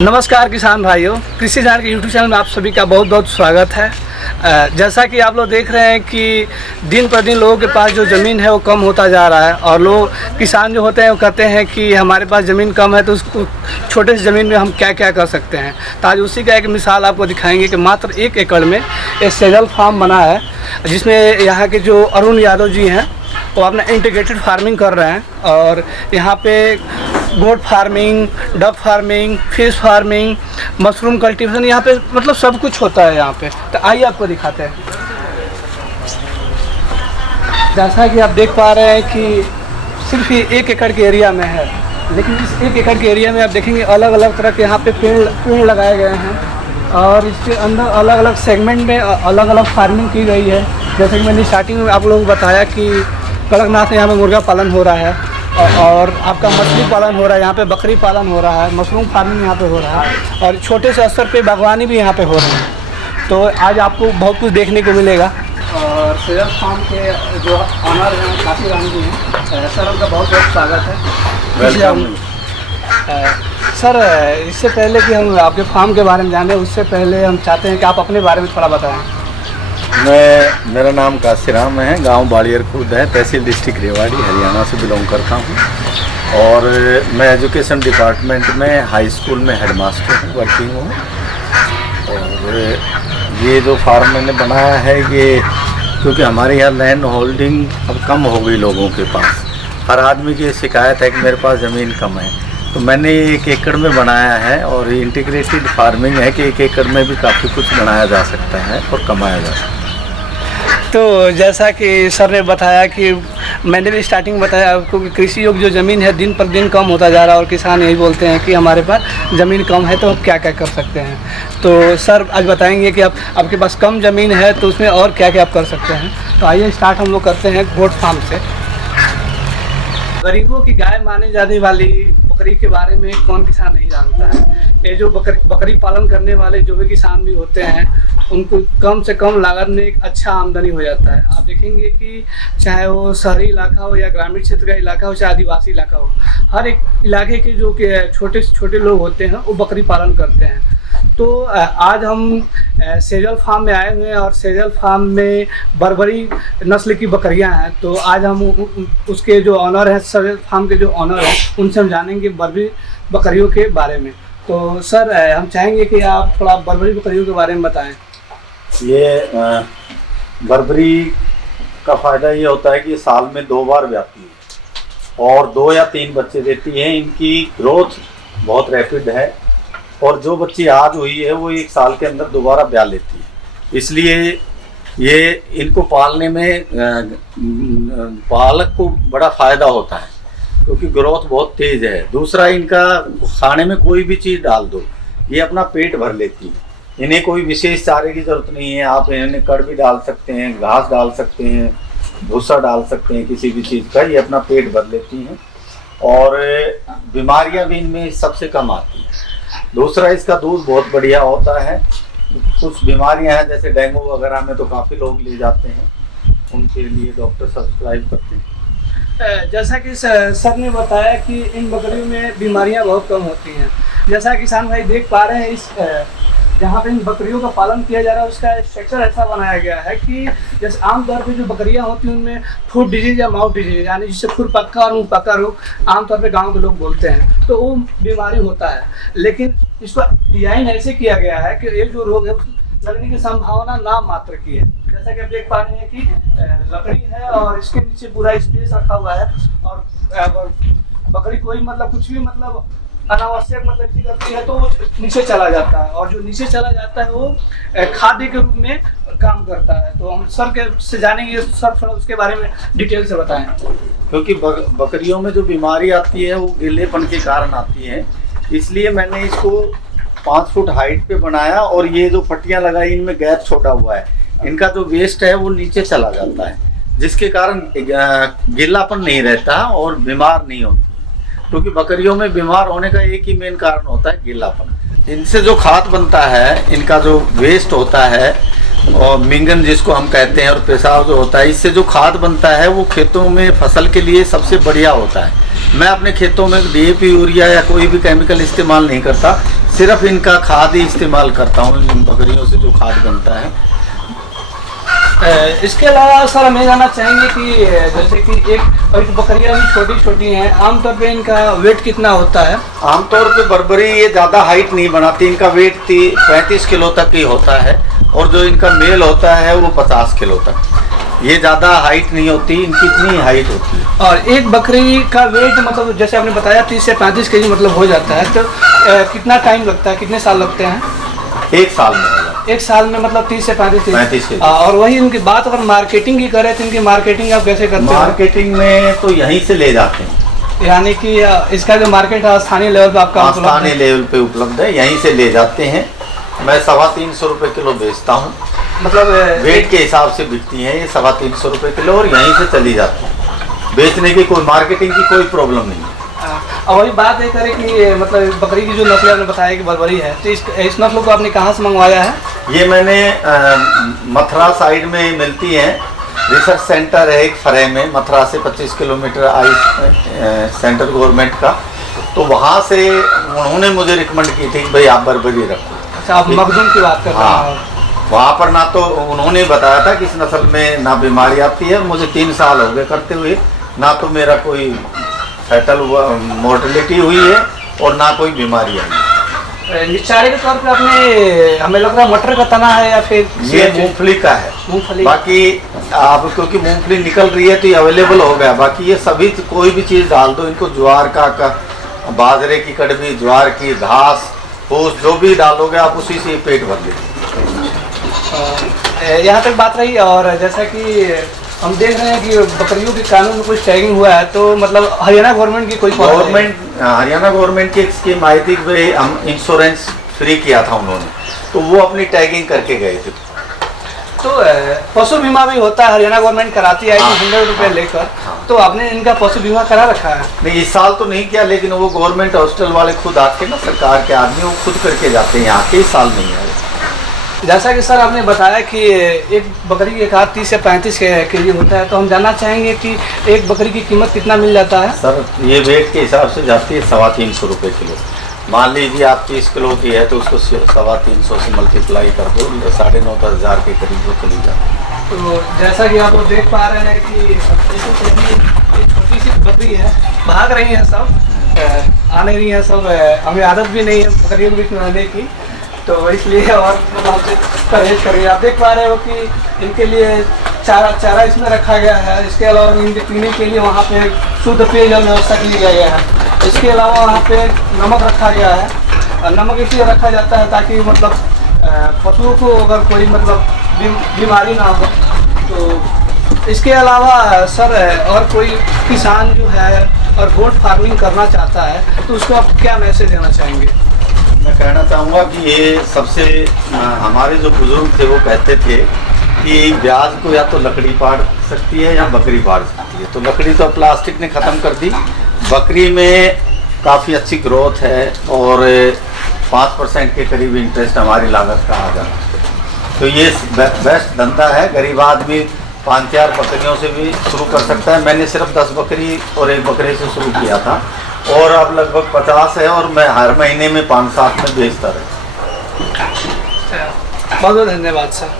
नमस्कार किसान भाइयों, कृषि जान के यूट्यूब चैनल में आप सभी का बहुत बहुत स्वागत है। जैसा कि आप लोग देख रहे हैं कि दिन पर दिन लोगों के पास जो ज़मीन है वो कम होता जा रहा है और लोग किसान जो होते हैं वो कहते हैं कि हमारे पास ज़मीन कम है तो उसको छोटे से ज़मीन में हम क्या क्या कर सकते हैं। तो आज उसी का एक मिसाल आपको दिखाएंगे कि मात्र 1 एकड़ में एक सेजल फार्म बना है, जिसमें यहाँ के जो अरुण यादव जी हैं वो अपना इंटीग्रेटेड फार्मिंग कर रहे हैं और यहाँ पे goat farming, duck farming, fish farming, mushroom cultivation, यहाँ पे मतलब सब कुछ होता है यहाँ पे। तो आइए आपको दिखाते हैं। जैसा कि आप देख पा रहे हैं कि सिर्फ ये 1 एकड़ के एरिया में है, लेकिन इस 1 एकड़ के एरिया में आप देखेंगे अलग अलग तरह के यहाँ पे पेड़ लगाए गए हैं और इसके अंदर अलग अलग सेगमेंट में अलग अलग फार्मिंग की गई है। जैसे कि मैंने स्टार्टिंग में आप लोगों को बताया कि कड़कनाथ यहाँ पे मुर्गा पालन हो रहा है और आपका मछली पालन हो रहा है, यहाँ पे बकरी पालन हो रहा है, मशरूम फार्मिंग यहाँ पे हो रहा है और छोटे से स्तर पे बागवानी भी यहाँ पे हो रही है। तो आज आपको बहुत कुछ देखने को मिलेगा। और सेजल फार्म के जो ऑनर हैं काशी राम जी हैं, सर उनका बहुत बहुत स्वागत है। वेलकम। सर, इससे पहले कि हम आपके फार्म के बारे में जानें, उससे पहले हम चाहते हैं कि आप अपने बारे में थोड़ा बताएँ। मेरा नाम काशीराम है, गांव बाड़ियर खुर्द है, तहसील डिस्ट्रिक्ट रेवाड़ी, हरियाणा से बिलोंग करता हूं और मैं एजुकेशन डिपार्टमेंट में हाई स्कूल में हेडमास्टर हूं, वर्किंग हूं। और ये जो फार्म मैंने बनाया है ये क्योंकि हमारे यहाँ लैंड होल्डिंग अब कम हो गई लोगों के पास। हर आदमी की शिकायत है कि मेरे पास ज़मीन कम है, तो मैंने 1 एकड़ में बनाया है और इंटीग्रेटेड फार्मिंग है कि 1 एकड़ में भी काफ़ी कुछ बनाया जा सकता है और कमाया जा सकता है। तो जैसा कि सर ने बताया कि मैंने भी स्टार्टिंग में बताया आपको कि कृषि योग्य जो ज़मीन है दिन पर दिन कम होता जा रहा है और किसान यही बोलते हैं कि हमारे पास ज़मीन कम है तो हम क्या क्या कर सकते हैं। तो सर आज बताएंगे कि आपके पास कम ज़मीन है तो उसमें और क्या क्या आप कर सकते हैं। तो आइए स्टार्ट हम लोग करते हैं गोट फार्म से। गरीबों की गाय माने जाने वाली बकरी के बारे में कौन किसान नहीं जानता है। ये जो बकरी पालन करने वाले जो भी किसान भी होते हैं उनको कम से कम लागत में एक अच्छा आमदनी हो जाता है। आप देखेंगे कि चाहे वो शहरी इलाका हो या ग्रामीण क्षेत्र का इलाका हो, चाहे आदिवासी इलाका हो, हर एक इलाके के जो छोटे से छोटे लोग होते हैं वो बकरी पालन करते हैं। तो आज हम सेजल फार्म में आए हुए हैं और सेजल फार्म में बर्बरी नस्ल की बकरियां हैं। तो आज हम उसके जो ऑनर हैं, सेजल फार्म के जो ऑनर हैं, उनसे हम जानेंगे बर्बरी बकरियों के बारे में। तो सर, हम चाहेंगे कि आप थोड़ा बर्बरी बकरियों के बारे में बताएं। ये बर्बरी का फ़ायदा ये होता है कि साल में 2 बार ब्याती है और 2 या 3 बच्चे देती है। इनकी ग्रोथ बहुत रैपिड है और जो बच्ची आज हुई है वो 1 साल के अंदर दोबारा ब्याह लेती है। इसलिए ये इनको पालने में पालक को बड़ा फ़ायदा होता है क्योंकि ग्रोथ बहुत तेज़ है। दूसरा, इनका खाने में कोई भी चीज़ डाल दो ये अपना पेट भर लेती है। इन्हें कोई विशेष चारे की ज़रूरत नहीं है। आप इन्हें कड़ भी डाल सकते हैं, घास डाल सकते हैं, भूसा डाल सकते हैं, किसी भी चीज़ का, ये अपना पेट भर लेती हैं और बीमारियां भी इनमें सबसे कम आती हैं। दूसरा, इसका दूध बहुत बढ़िया होता है। कुछ बीमारियां हैं जैसे डेंगू वगैरह में तो काफ़ी लोग ले जाते हैं, उनके लिए डॉक्टर सब्सक्राइब करते हैं। जैसा कि सर ने बताया कि इन बकरियों में बीमारियां बहुत कम होती हैं। जैसा किसान भाई देख पा रहे हैं, इस जहाँ पे इन बकरियों का पालन किया जा रहा है उसका स्ट्रक्चर ऐसा बनाया गया है कि जैसे आमतौर पे जो बकरियां होती हैं उनमें फुट डिजीज या माउथ डिजीज, यानी जिससे खुर पक्का और मुँह पक्का रोग आमतौर पे गांव के लोग बोलते हैं, तो वो बीमारी होता है। लेकिन इसको डिजाइन ऐसे किया गया है कि एक जो रोग है उसको लगने की संभावना नाम मात्र की है। जैसा कि आप देख पा रहे हैं कि लकड़ी है और इसके नीचे पूरा स्पेस रखा हुआ है और बकरी कोई मतलब कुछ भी मतलब अनावश्यक मतलब करती है तो वो नीचे चला जाता है और जो नीचे चला जाता है वो खाद्य के रूप में काम करता है। तो हम सर के से जानेंगे, सर थोड़ा उसके बारे में डिटेल से बताएं। क्योंकि बकरियों में जो बीमारी आती है वो गीलेपन के कारण आती है, इसलिए मैंने इसको 5 फुट हाइट पे बनाया और ये जो पट्टियां लगाई इनमें गैप छोड़ा हुआ है। इनका जो वेस्ट है वो नीचे चला जाता है जिसके कारण गीलापन नहीं रहता और बीमार नहीं होती। क्योंकि बकरियों में बीमार होने का एक ही मेन कारण होता है गीलापन। इनसे जो खाद बनता है, इनका जो वेस्ट होता है और मिंगन जिसको हम कहते हैं और पेशाब जो होता है, इससे जो खाद बनता है वो खेतों में फसल के लिए सबसे बढ़िया होता है। मैं अपने खेतों में DAP यूरिया या कोई भी केमिकल इस्तेमाल नहीं करता सिर्फ इनका खाद ही इस्तेमाल करता हूँ, इन बकरियों से जो खाद बनता है। इसके अलावा सर हम ये जानना चाहेंगे कि जैसे कि एक बकरियां भी छोटी छोटी हैं, आमतौर पे इनका वेट कितना होता है? आमतौर पे बर्बरी ये ज़्यादा हाइट नहीं बनाती, इनका वेट 35 किलो तक ही होता है, और जो इनका मेल होता है वो 50 किलो तक। ये ज़्यादा हाइट नहीं होती, इनकी इतनी हाइट होती है। और एक बकरी का वेट मतलब जैसे आपने बताया 30 से 35 केजी मतलब हो जाता है, तो कितना टाइम लगता है, कितने साल लगते हैं? 1 साल में होगा। 1 साल में मतलब 30 से 35 केजी। और वही इनकी बात अगर मार्केटिंग की करें तो इनकी मार्केटिंग आप कैसे करते हैं? मार्केटिंग में तो यहीं से ले जाते हैं, यानी कि इसका जो मार्केट है स्थानीय लेवल पे आपका स्थानीय लेवल पे उपलब्ध है, यहीं से ले जाते हैं। मैं 350 रुपये किलो बेचता हूँ, मतलब वेट के हिसाब से बिकती हैं ये 350 रुपये किलो, और यहीं से चली जाती है। बेचने की कोई मार्केटिंग की कोई प्रॉब्लम नहीं है। और वही बात है करें कि मतलब बकरी की जो नस्ल आपने बताया कि बर्बरी है, तो इस नस्ल को आपने कहाँ से मंगवाया है? ये मैंने मथुरा साइड में मिलती है, रिसर्च सेंटर है एक फरे में, मथुरा से 25 किलोमीटर आई सेंटर गवर्नमेंट का, तो वहाँ से उन्होंने मुझे रिकमेंड की थी कि भाई आप बर्बरी रखो। अच्छा, आप मखदूम की बात कर रहे हैं? हाँ, वहाँ पर ना तो उन्होंने बताया था कि इस नस्ल में ना बीमारी आती है, मुझे 3 साल हो गए करते हुए, ना तो मेरा कोई फैटल मोर्टेलिटी हुई है और ना कोई बीमारी आई। चारे के तौर पे आपने, हमें लग रहा है मटर का तना है या फिर ये मूंगफली का है। मूंगफली। बाकी आप क्योंकि मूंगफली निकल रही है तो ये अवेलेबल हो गया, बाकी ये सभी कोई भी चीज़ डाल दो इनको, ज्वार का बाजरे की कड़वी, ज्वार की घास फूस जो भी डालोगे आप उसी से पेट भर लेते। यहाँ तक बात रही, और जैसा कि हम देख रहे हैं कि बकरियों के कानून में कुछ टैगिंग हुआ है, तो मतलब हरियाणा गवर्नमेंट की कोई हरियाणा गवर्नमेंट की एक स्कीम आई थी कि हम इंश्योरेंस फ्री किया था उन्होंने, तो वो अपनी टैगिंग करके गए थे। तो पशु बीमा भी होता है, हरियाणा गवर्नमेंट कराती है 100 रुपये लेकर। तो आपने इनका पशु बीमा करा रखा है? नहीं, इस साल तो नहीं किया, लेकिन वो गवर्नमेंट हॉस्टल वाले खुद आके ना, सरकार के आदमी वो खुद करके जाते हैं यहाँ के, इस साल नहीं है। जैसा कि सर आपने बताया कि एक बकरी के खाद 30 से 35 केजी होता है, तो हम जानना चाहेंगे कि एक बकरी की कीमत कितना मिल जाता है? सर ये वेट के हिसाब से जाती है 350 रुपये किलो। मान लीजिए आप 30 किलो की है तो उसको 350 से मल्टीप्लाई कर दो, 9,500-10 हज़ार के करीब वो चली जाती है। तो जैसा कि आप लोग देख पा रहे हैं कि छोटी सी बकरी है, भाग रही हैं सब, आ नहीं रही हैं सब, हमें आदत भी नहीं है बकरियों को खिलाने की, तो इसलिए और हमसे परहेज करिए। आप देख पा रहे हो कि इनके लिए चारा इसमें रखा गया है, इसके अलावा इनके पीने के लिए वहाँ पे शुद्ध पेयजल व्यवस्था के लिए गया है। इसके अलावा वहाँ पे नमक रखा गया है, और नमक इसलिए रखा जाता है ताकि मतलब पशुओं को अगर कोई मतलब बीमारी ना हो। तो इसके अलावा सर और कोई किसान जो है और गोट फार्मिंग करना चाहता है तो उसको आप क्या मैसेज देना चाहेंगे? मैं कहना चाहूँगा कि ये सबसे हमारे जो बुजुर्ग थे वो कहते थे कि ब्याज को या तो लकड़ी पाड़ सकती है या बकरी पाड़ सकती है, तो लकड़ी तो प्लास्टिक ने ख़त्म कर दी। बकरी में काफ़ी अच्छी ग्रोथ है और 5% के करीब इंटरेस्ट हमारी लागत का आ जाता है, तो ये बेस्ट धंधा है। गरीब आदमी 5-4 बकरियों से भी शुरू कर सकता है। मैंने सिर्फ 10 बकरी और 1 बकरे से शुरू किया था, और अब लगभग 50 है, और मैं हर महीने में 5-7 में बेचता रहता हूँ। बहुत बहुत धन्यवाद सर।